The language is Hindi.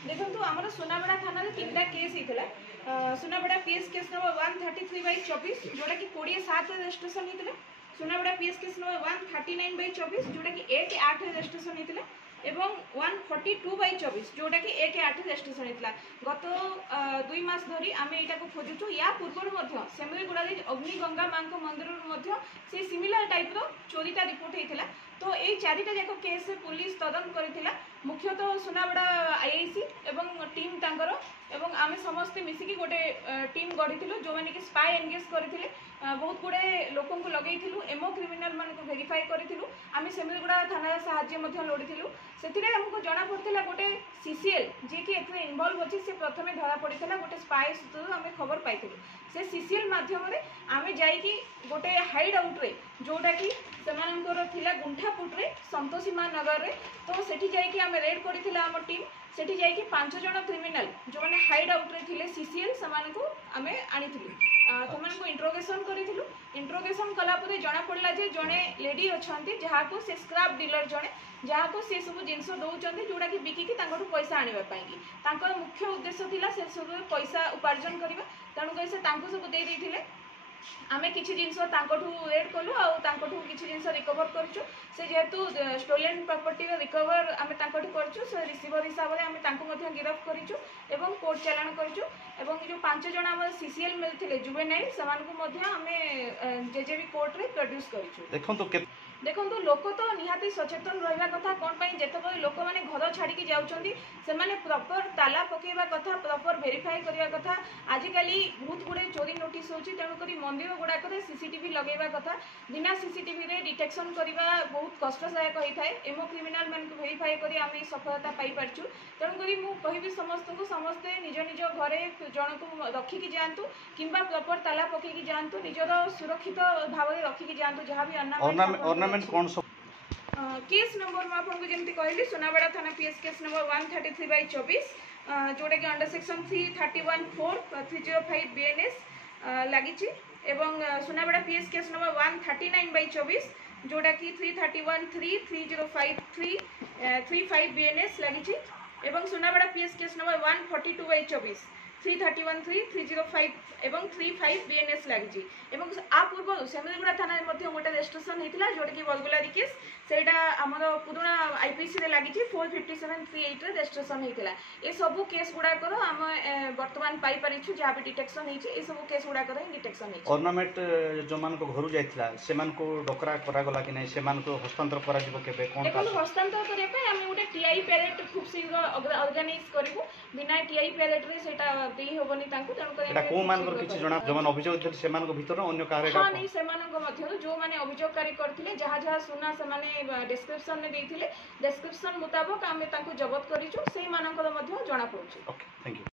देखो आम सुनाबेड़ा थाना तीन केस होता सुनाबेड़ा पीएस केस नंबर 133/24 जोटा कि 20/7 रजिस्ट्रेशन होता सुनाबेड़ा पीएस केस नंबर 139/24 जोटा कि 1/8 रजिस्ट्रेशन होता एवं 142/24 जोटा कि 1/8 रजिस्ट्रेशन होता गत 2 मास धरी आम यहाँ खोजुचु या पूर्व सेमरीगुड़ा अग्निगंगा माँ मंदिर से सिमिलर टाइप चोरीटा रिपोर्ट होता तो यही चारिटा जाक केस पुलिस तदन करथिला मुख्यतः सुनाबेड़ा आईआईसी एवं टीम तांकर एवं आमे समस्ते मिसिकी गोटे टीम गढ़ी जो मैंने कि स्पाई एंगेज करथिले बहुत गुड़े लोक लगेलु एमओ क्रिमिनाल मान भेरीफाई करूँ आम सेमरीगुड़ा थाना साहाय्य लोड़ीलु से आमको जना पड़ा गोटे सीसीएल जी कि इनवल्व अच्छे से प्रथम धरा पड़ा गोटे स्पाई सूत्र आम खबर पाई से सीसीएल मध्यम आम जा गोटे हाइड आउट्रे जोटा कि थिला गुंठापुट्रे संतोषीमा नगर रे तो सेठी जाइए आम रेड करथिला आम टीम सेठी जाइए 5 जन क्रिमिनाल जो मैंने हाइड आउट्रे थिले सीसीएल से आम आनीलु से इंट्रोगेशन करूँ इंट्रोगेशन कलापर जना पड़ा जे जड़े लेडी अच्छा जहाँ को से स्क्रैप डीलर जड़े जहाँ को सी सब जिनस दौरान जोड़ा कि बिकिकी पैसा आने मुख्य उद्देश्य थिला से सब पैसा उपार्जन करवा तेणुक से सब दे आमे किछि जिनस रेड कलु आउ किछि जिनस रिकवर करछु से जेहेतु स्टोलेन प्रॉपर्टी रिकवर आमे करछु से रिसीवर हिसाब से आमे गिरफ्त करिछु एवं कोर्ट चालान करिछु एवं जो 5 जन आम सीसीएल मिलथिले जुवेनाइल समानकु मध्य आमे जेजेबी कोर्ट रे प्रोड्यूस करिछु देखो लोक तो निहाती सचेतन रहा कथा कौन जिते लोक मैंने घर छाड़ी जाऊँगी से प्रॉपर ताला पकेवा कथा प्रॉपर वेरीफाई करने कथा आजिकल बहुत गुड़े चोरी नोटिस होती तेणुक मंदिर गुड़ाक सीसीटीवी लगेवा कथा बिना सीसीटीवी रे डिटेक्शन करवा बहुत कष्टदायक होता है एमओ क्रिमिनाल मान वेरीफाई कर आम सफलता पाई तेणुक मुझे समस्त को समस्ते निज निज घरे जन को रखिकी जातु कि प्रॉपर ताला पकईकी जातु निजर सुरक्षित भाव में रखिकी जातु जहाँ भी केस नंबर मुझे जमी कहली सुनाबेड़ा थाना पीएस केस नंबर 133/24 जोटा कि अंडर सेक्शन 331(4) 305 बीएनएस लगी एवं सुनाबेड़ा पीएस केस नंबर 139/24 जोटा कि 331(3) 305(3) 35 बीएनएस लगी एवं सुनाबेड़ा पीएस केस नंबर 142/24 331(3) 305 एवं 35 बीएनएस लगी आ पूर्व सेमरीगुड़ा थाना गोटे रजिस्ट्रेशन होता जोटा कि बलगुलारी केस से आमर पुराणा आईपीसी लगी 457(3)(8) रजिस्ट्रेशन होता ये सब केस गुड़ाक आम बर्तमान पाई जहाँ भी डिटेक्शन होती सब केस गुड़ाक डिटेक्शन ऑर्नामेंट जो मान घर जाइथिला से डकरा करागला कि नहीं हस्तांतर करा हस्तांतर करने आम गोटे टीआई पैरेड खूब शीघ्र ऑर्गेनाइज करूँ बिना टीआई पैरेड रे सेटा दे होबनी तांकु तेणुकर को मानकर किछि जणा जमन अभियोग थे सेमान को भीतर अन्य कार्य हां नहीं सेमान को मध्य जो माने अभियोगकारी करथिले जहाँ जहाँ सुना से माने डिस्क्रिप्शन में देथिले डिस्क्रिप्शन मुताबिक आमे तांकु जब्त करिछु सेही मानकर मध्य जणा पड़ुछि। Okay thank you.